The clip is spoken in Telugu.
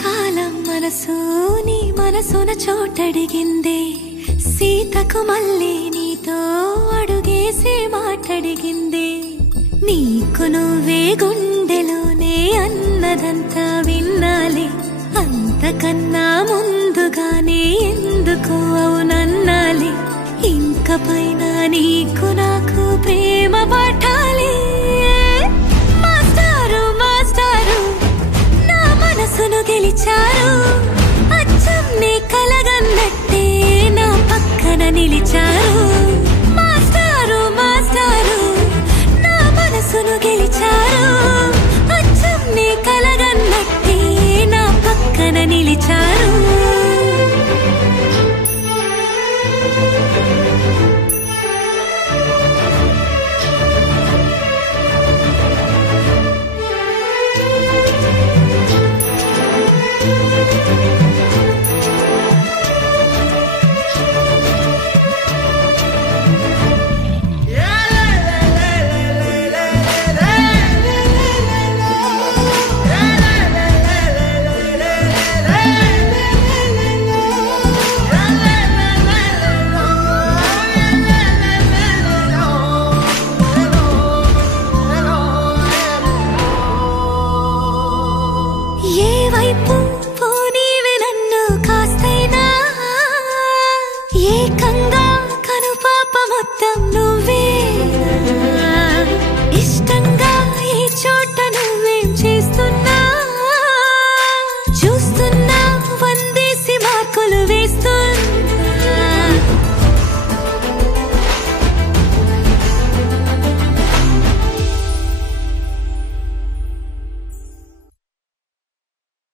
కాలం మనసు నీ మనసున చోటడిగిందే సీతకు మళ్ళీ నీతో అడుగేసి మాటడిగిందే నీకు నువ్వే గుండెలోనే అన్నదంతా విన్నాలే అంతకన్నా ముందుగానే ఎందుకు అవునన్నాలే ఇంక పైన నీకు నాకు ప్రేమ పట్టాలి మాస్టారు మాస్టారు నా మనసును గెలిచారు అచ్చం నీ కలగన్నట్టే నా పక్కన నిలిచారు మాస్టారు మాస్టారు నా మనసును గెలిచారు అచ్చం నీ కలగన్నట్టే నా పక్కన నిలిచారు ఏ వైపు